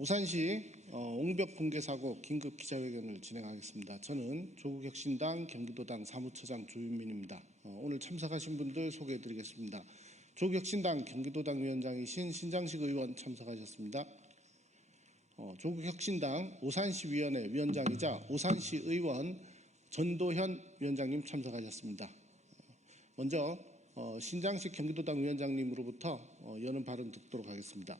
오산시 옹벽 붕괴 사고 긴급 기자회견을 진행하겠습니다. 저는 조국혁신당 경기도당 사무처장 조윤민입니다. 오늘 참석하신 분들 소개해드리겠습니다. 조국혁신당 경기도당 위원장이신 신장식 의원 참석하셨습니다. 조국혁신당 오산시위원회 위원장이자 오산시 의원 전도현 위원장님 참석하셨습니다. 먼저 신장식 경기도당 위원장님으로부터 여는 발언 듣도록 하겠습니다.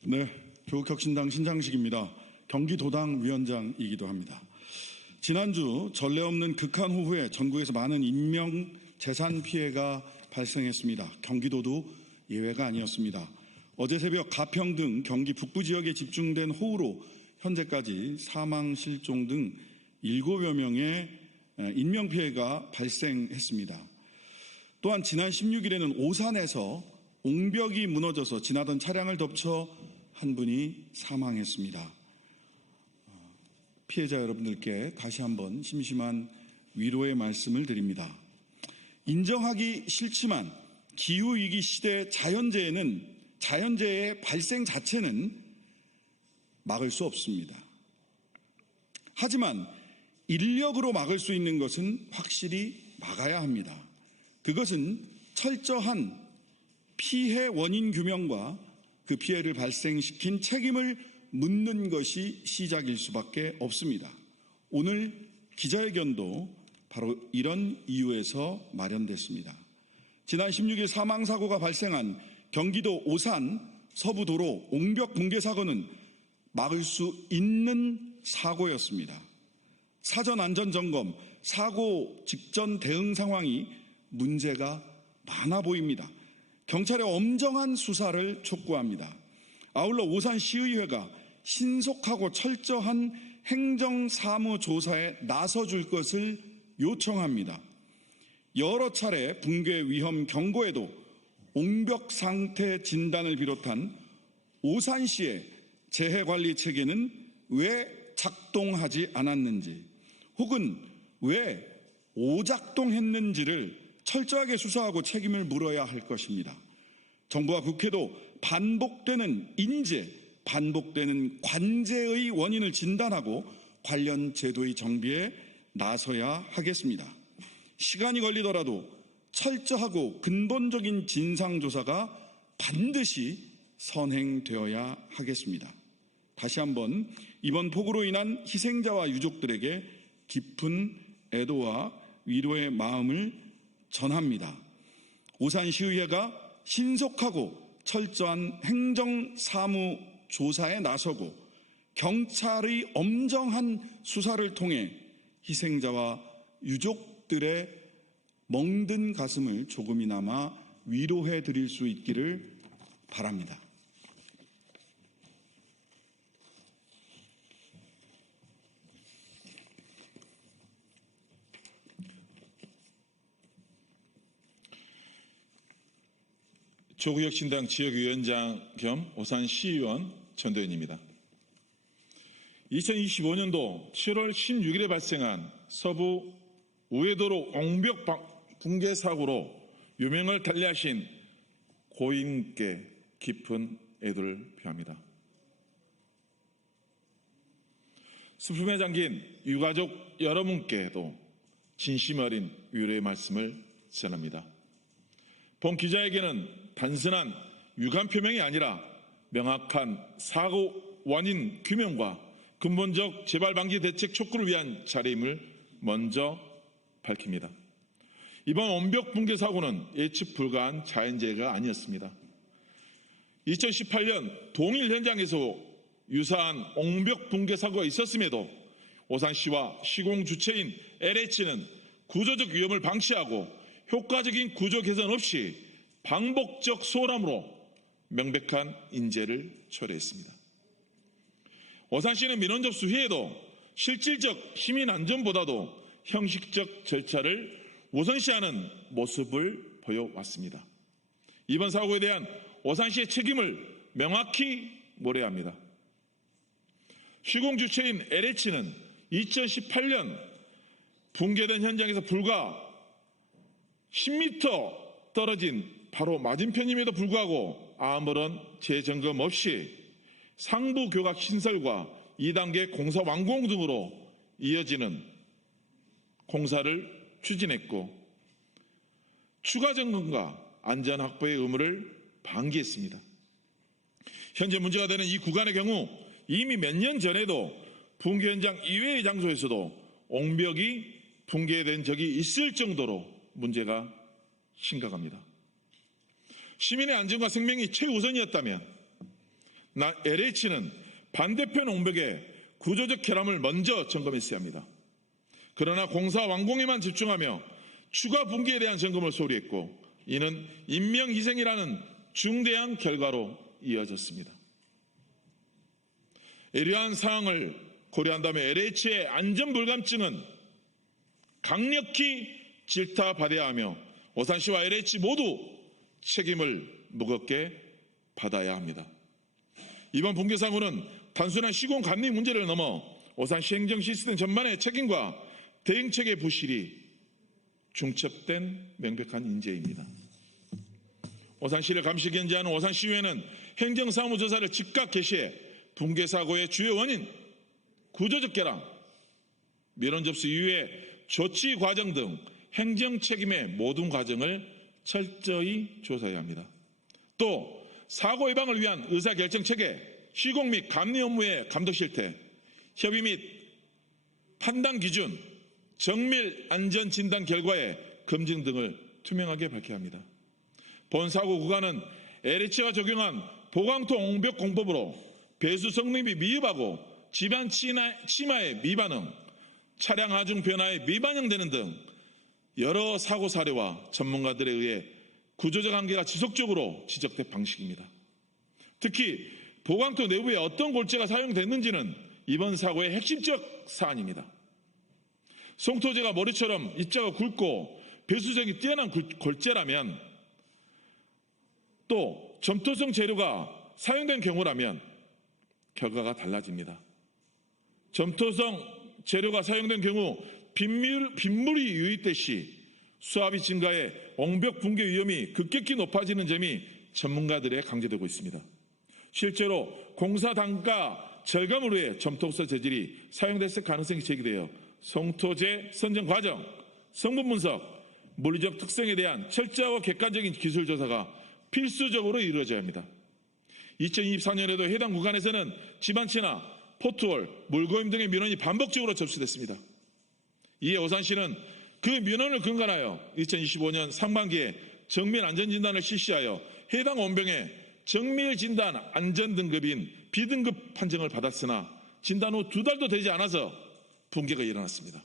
네, 조국혁신당 신장식입니다. 경기도당 위원장이기도 합니다. 지난주 전례 없는 극한호우에 전국에서 많은 인명, 재산 피해가 발생했습니다. 경기도도 예외가 아니었습니다. 어제 새벽 가평 등 경기 북부 지역에 집중된 호우로 현재까지 사망, 실종 등 7여 명의 인명피해가 발생했습니다. 또한 지난 16일에는 오산에서 옹벽이 무너져서 지나던 차량을 덮쳐 한 분이 사망했습니다. 피해자 여러분들께 다시 한번 심심한 위로의 말씀을 드립니다. 인정하기 싫지만 기후위기 시대 자연재해의 발생 자체는 막을 수 없습니다. 하지만 인력으로 막을 수 있는 것은 확실히 막아야 합니다. 그것은 철저한 피해 원인 규명과 그 피해를 발생시킨 책임을 묻는 것이 시작일 수밖에 없습니다. 오늘 기자회견도 바로 이런 이유에서 마련됐습니다. 지난 16일 사망사고가 발생한 경기도 오산 서부도로 옹벽 붕괴 사고는 막을 수 있는 사고였습니다. 사전 안전점검, 사고 직전 대응 상황이 문제가 많아 보입니다. 경찰의 엄정한 수사를 촉구합니다. 아울러 오산시의회가 신속하고 철저한 행정사무조사에 나서줄 것을 요청합니다. 여러 차례 붕괴 위험 경고에도 옹벽 상태 진단을 비롯한 오산시의 재해관리 체계는 왜 작동하지 않았는지 혹은 왜 오작동했는지를 철저하게 수사하고 책임을 물어야 할 것입니다. 정부와 국회도 반복되는 인재, 반복되는 관제의 원인을 진단하고 관련 제도의 정비에 나서야 하겠습니다. 시간이 걸리더라도 철저하고 근본적인 진상조사가 반드시 선행되어야 하겠습니다. 다시 한번 이번 폭우로 인한 희생자와 유족들에게 깊은 애도와 위로의 마음을 전합니다. 오산시의회가 신속하고 철저한 행정사무조사에 나서고 경찰의 엄정한 수사를 통해 희생자와 유족들의 멍든 가슴을 조금이나마 위로해 드릴 수 있기를 바랍니다. 조국혁신당 지역위원장 겸 오산시의원 전도현입니다. 2025년도 7월 16일에 발생한 서부 우회도로 옹벽 붕괴 사고로 유명을 달리하신 고인께 깊은 애도를 표합니다. 슬픔에 잠긴 유가족 여러분께도 진심 어린 위로의 말씀을 전합니다. 본 기자에게는 단순한 유감 표명이 아니라 명확한 사고 원인 규명과 근본적 재발 방지 대책 촉구를 위한 자리임을 먼저 밝힙니다. 이번 옹벽 붕괴 사고는 예측 불가한 자연재해가 아니었습니다. 2018년 동일 현장에서 유사한 옹벽 붕괴 사고가 있었음에도 오산시와 시공 주체인 LH는 구조적 위험을 방치하고 효과적인 구조 개선 없이 반복적 소홀함으로 명백한 인재를 초래했습니다. 오산시는 민원 접수 후에도 실질적 시민 안전보다도 형식적 절차를 우선시하는 모습을 보여왔습니다. 이번 사고에 대한 오산시의 책임을 명확히 물어야 합니다. 시공 주체인 LH는 2018년 붕괴된 현장에서 불과 10m 떨어진 바로 맞은편임에도 불구하고 아무런 재점검 없이 상부 교각 신설과 2단계 공사 완공 등으로 이어지는 공사를 추진했고 추가 점검과 안전 확보의 의무를 방기했습니다. 현재 문제가 되는 이 구간의 경우 이미 몇 년 전에도 붕괴 현장 이외의 장소에서도 옹벽이 붕괴된 적이 있을 정도로 문제가 심각합니다. 시민의 안전과 생명이 최우선이었다면 LH는 반대편 옹벽의 구조적 결함을 먼저 점검했어야 합니다. 그러나 공사 완공에만 집중하며 추가 붕괴에 대한 점검을 소홀히했고 이는 인명희생이라는 중대한 결과로 이어졌습니다. 이러한 사항을 고려한다면 LH의 안전불감증은 강력히 질타받아야 하며 오산시와 LH 모두 책임을 무겁게 받아야 합니다. 이번 붕괴 사고는 단순한 시공 감리 문제를 넘어 오산시 행정 시스템 전반의 책임과 대응책의 부실이 중첩된 명백한 인재입니다. 오산시를 감시 견제하는 오산시의회는 행정사무조사를 즉각 개시해 붕괴 사고의 주요 원인, 구조적 결함, 민원 접수 이후의 조치 과정 등 행정 책임의 모든 과정을 철저히 조사해야 합니다. 또 사고 예방을 위한 의사결정 체계, 시공 및 감리 업무의 감독 실태, 협의 및 판단 기준, 정밀 안전 진단 결과의 검증 등을 투명하게 밝혀야 합니다. 본 사고 구간은 LH가 적용한 보강토 옹벽 공법으로 배수 성능이 미흡하고 집안 치마의 미반응, 차량 하중 변화에 미반영되는 등 여러 사고 사례와 전문가들에 의해 구조적 한계가 지속적으로 지적된 방식입니다. 특히 보강토 내부에 어떤 골재가 사용됐는지는 이번 사고의 핵심적 사안입니다. 송토재가 머리처럼 입자가 굵고 배수성이 뛰어난 골재라면 또 점토성 재료가 사용된 경우라면 결과가 달라집니다. 점토성 재료가 사용된 경우 빗물이 유입될 시 수압이 증가해 옹벽 붕괴 위험이 급격히 높아지는 점이 전문가들에 강조되고 있습니다. 실제로 공사 단가 절감을 위해 점토성 재질이 사용됐을 가능성이 제기되어 송토재 선정 과정, 성분 분석, 물리적 특성에 대한 철저하고 객관적인 기술 조사가 필수적으로 이루어져야 합니다. 2024년에도 해당 구간에서는 집안치나 포트홀, 물고임 등의 민원이 반복적으로 접수됐습니다. 이에 오산시는 그 민원을 근간하여 2025년 상반기에 정밀 안전진단을 실시하여 해당 원병에 정밀 진단 안전 등급인 B등급 판정을 받았으나 진단 후 2달도 되지 않아서 붕괴가 일어났습니다.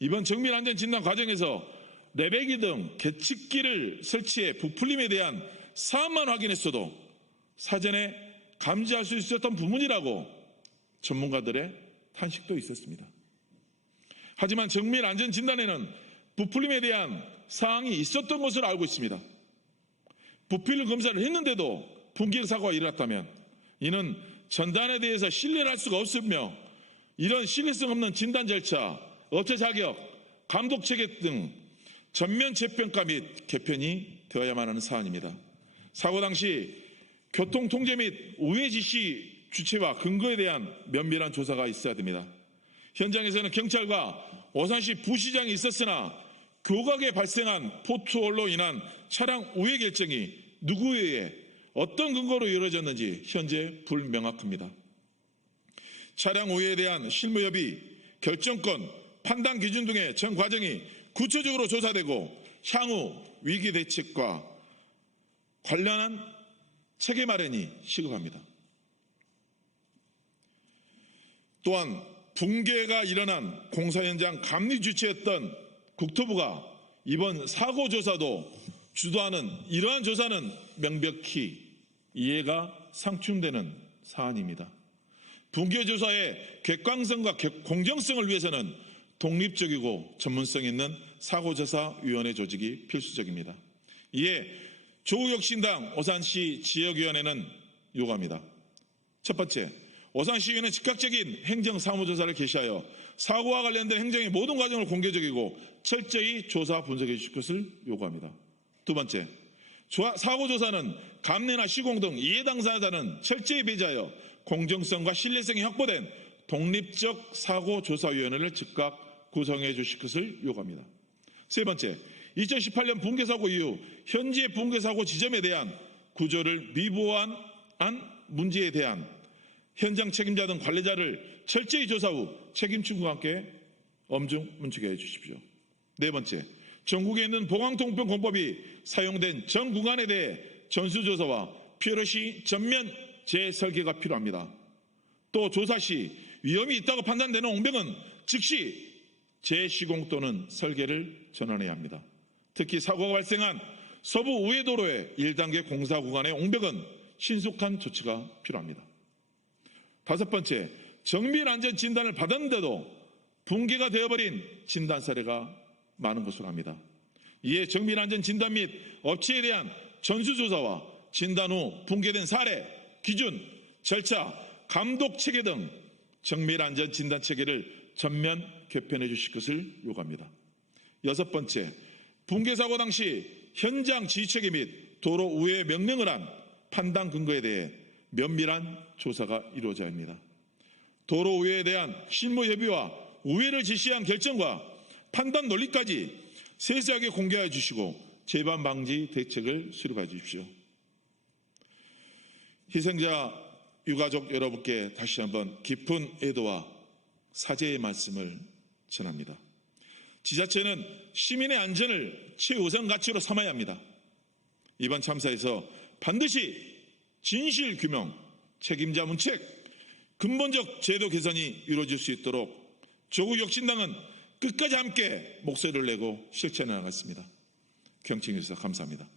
이번 정밀 안전 진단 과정에서 레벨기 등 계측기를 설치해 부풀림에 대한 사안만 확인했어도 사전에 감지할 수 있었던 부분이라고 전문가들의 탄식도 있었습니다. 하지만 정밀 안전 진단에는 부풀림에 대한 사항이 있었던 것으로 알고 있습니다. 부풀림 검사를 했는데도 붕괴 사고가 일어났다면 이는 전단에 대해서 신뢰를 할 수가 없으며 이런 신뢰성 없는 진단 절차, 업체 자격, 감독 체계 등 전면 재평가 및 개편이 되어야만 하는 사안입니다. 사고 당시 교통통제 및 우회 지시 주체와 근거에 대한 면밀한 조사가 있어야 됩니다. 현장에서는 경찰과 오산시 부시장이 있었으나 교각에 발생한 포트홀로 인한 차량 우회 결정이 누구에 의해 어떤 근거로 이루어졌는지 현재 불명확합니다. 차량 우회에 대한 실무협의, 결정권, 판단 기준 등의 전 과정이 구체적으로 조사되고 향후 위기 대책과 관련한 체계 마련이 시급합니다. 또한 붕괴가 일어난 공사 현장 감리 주체였던 국토부가 이번 사고 조사도 주도하는 이러한 조사는 명백히 이해가 상충되는 사안입니다. 붕괴 조사의 객관성과 공정성을 위해서는 독립적이고 전문성 있는 사고조사위원회 조직이 필수적입니다. 이에 조국혁신당 오산시 지역위원회는 요구합니다. 첫 번째, 오산시의회는 즉각적인 행정사무조사를 개시하여 사고와 관련된 행정의 모든 과정을 공개적이고 철저히 조사 분석해 주실 것을 요구합니다. 두 번째, 사고조사는 감내나 시공 등 이해 당사자는 철저히 배제하여 공정성과 신뢰성이 확보된 독립적 사고조사위원회를 즉각 구성해 주실 것을 요구합니다. 세 번째, 2018년 붕괴사고 이후 현지의 붕괴사고 지점에 대한 구조를 미보완한 문제에 대한 현장 책임자 등 관리자를 철저히 조사 후 책임 충고와 함께 엄중 문책해 주십시오. 네 번째, 전국에 있는 보강통병 공법이 사용된 전 구간에 대해 전수조사와 필요 시 전면 재설계가 필요합니다. 또 조사 시 위험이 있다고 판단되는 옹벽은 즉시 재시공 또는 설계를 전환해야 합니다. 특히 사고가 발생한 서부 우회도로의 1단계 공사 구간의 옹벽은 신속한 조치가 필요합니다. 다섯 번째, 정밀 안전 진단을 받았는데도 붕괴가 되어버린 진단 사례가 많은 것으로 합니다. 이에 정밀 안전 진단 및 업체에 대한 전수조사와 진단 후 붕괴된 사례, 기준, 절차, 감독 체계 등 정밀 안전 진단 체계를 전면 개편해 주실 것을 요구합니다. 여섯 번째, 붕괴 사고 당시 현장 지휘체계 및 도로 우회 명령을 한 판단 근거에 대해 면밀한 조사가 이루어져야 합니다. 도로 우회에 대한 실무 협의와 우회를 지시한 결정과 판단 논리까지 세세하게 공개해 주시고 재반 방지 대책을 수립해 주십시오. 희생자 유가족 여러분께 다시 한번 깊은 애도와 사죄의 말씀을 전합니다. 지자체는 시민의 안전을 최우선 가치로 삼아야 합니다. 이번 참사에서 반드시 진실 규명, 책임자 문책, 근본적 제도 개선이 이루어질 수 있도록 조국혁신당은 끝까지 함께 목소리를 내고 실천해 나가겠습니다. 경청해 주셔서 감사합니다.